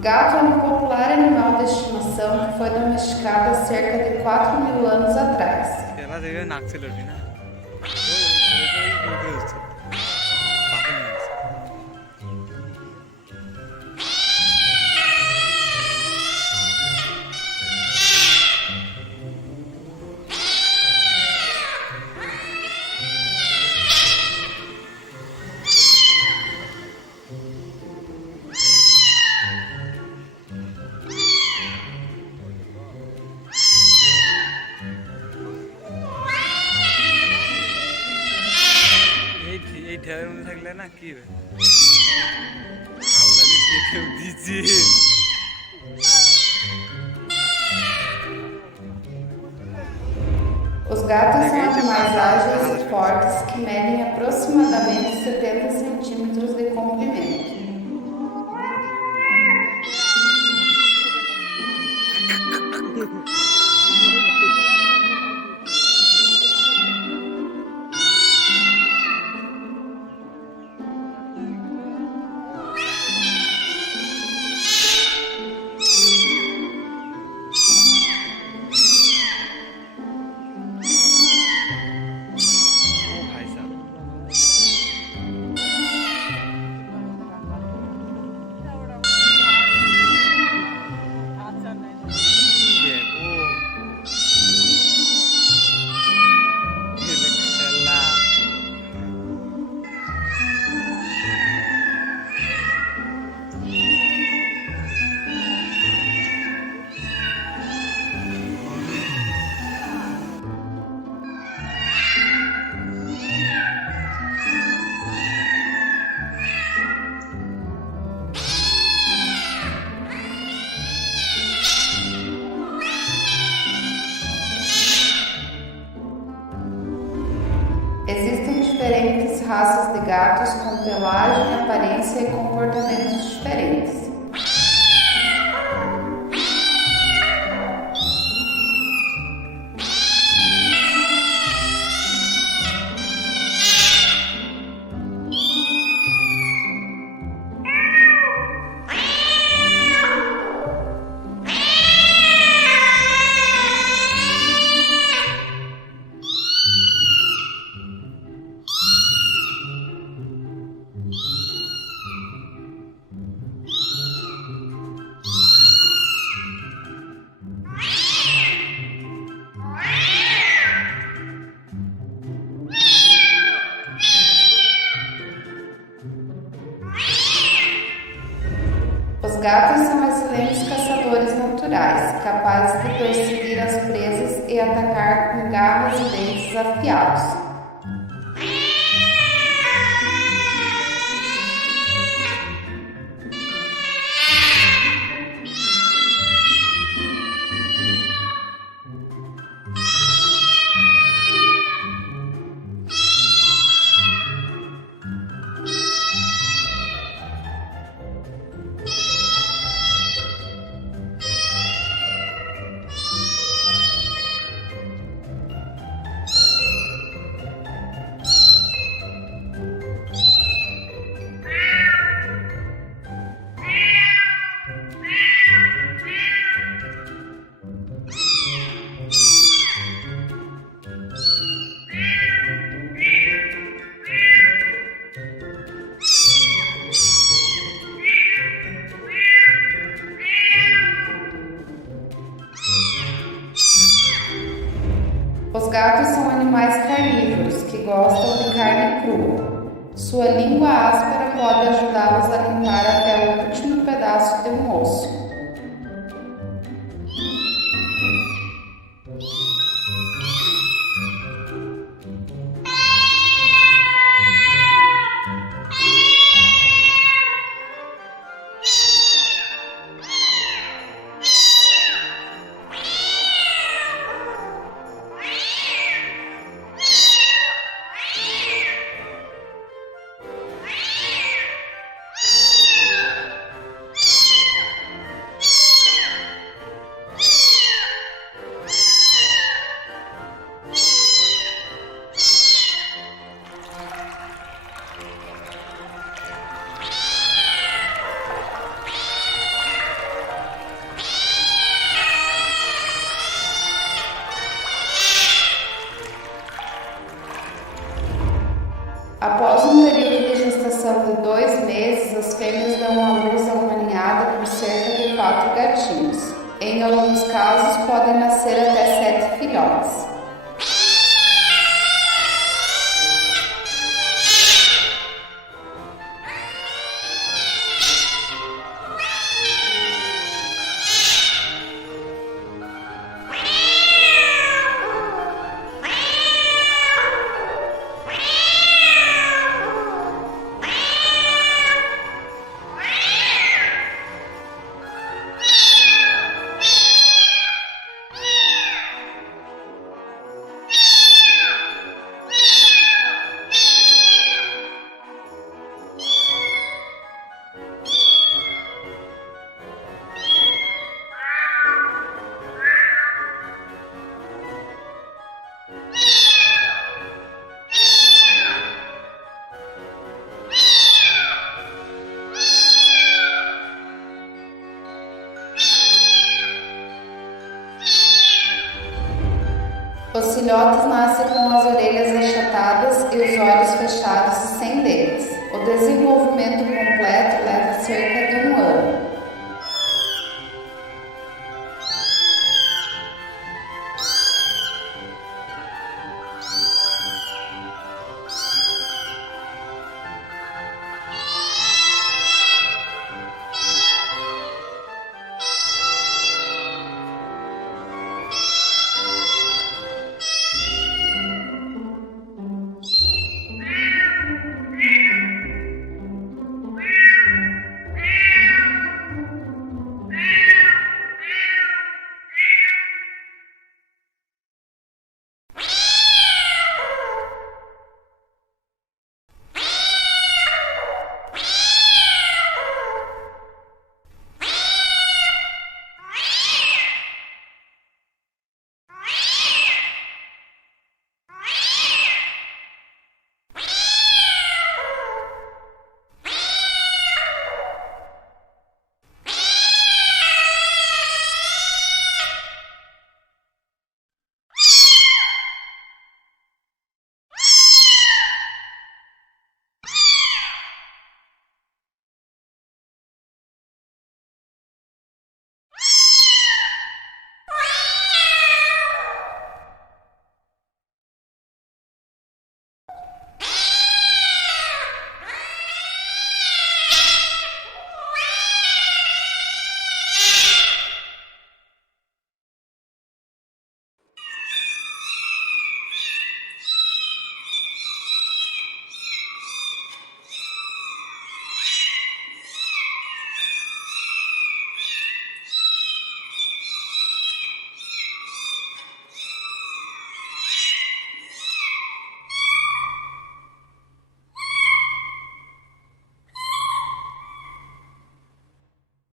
Gato é um popular animal de estimação que foi domesticado há cerca de 4.000 anos atrás. খেলা দেখে নাক ছিল না ওই বলতে হচ্ছে বাপে নিয়ে আসছে এই ঢেউের মধ্যে থাকলে না কি হবে আল্লাহ কেউ দিচ্ছে Os gatos são animais ágeis e fortes que medem aproximadamente 70 centímetros de comprimento. ও ভাই সাহেব দেখো খেলা Existem diferentes raças de gatos com pelagem, aparência e comportamentos diferentes. Os gatos são excelentes caçadores naturais, capazes de perseguir as presas e atacar com garras e dentes afiados. Os gatos são animais carnívoros que gostam de carne crua. Sua língua áspera pode ajudá-los a limpar até o último pedaço de um osso. em alguns casos podem nascer até 7 filhotes. Os filhotes nascem com as orelhas achatadas e os olhos fechados e sem dentes. O desenvolvimento completo leva cerca